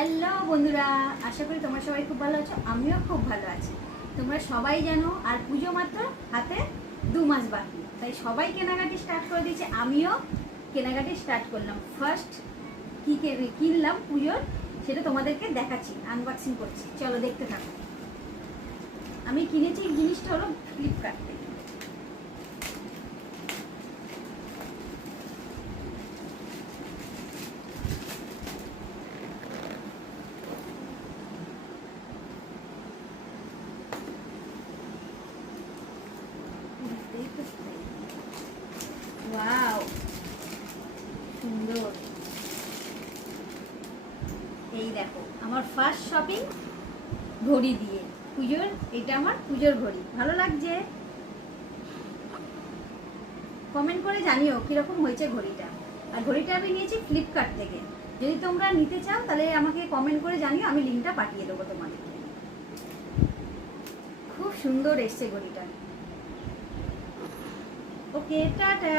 Hello বন্ধুরা, আশা করি তোমরা সবাই খুব ভালো আছো। আমিও খুব ভালো আছি। তোমরা সবাই জানো আর পুজো মাত্র হাতে 2 মাস বাকি, তাই সবাই কেনাকাটি স্টার্ট করে দিয়েছে। আমিও কেনাকাটি স্টার্ট করলাম। ফার্স্ট কি কিনলাম পুজোর সেটা তোমাদেরকে দেখাচ্ছি, আনবক্সিং করছি। চলো দেখতে থাকো। আমি কিনেছি জিনিসটা হলো ফ্লিপকার্ট থেকে। ওয়াও, সুন্দর। এই দেখো আমার ফার্স্ট শপিং ঘড়ি দিয়ে পুজোর। এটা আমার পুজোর ঘড়ি, ভালো লাগছে। কমেন্ট করে জানিও কীরকম হয়েছে ঘড়িটা। আর ঘড়িটা আমি নিয়েছি ফ্লিপকার্ট থেকে। যদি তোমরা নিতে চাও তাহলে আমাকে কমেন্ট করে জানিও, আমি লিঙ্কটা পাঠিয়ে দেবো তোমাদেরকে। খুব সুন্দর এসছে ঘড়িটা। ওকে, টাটা।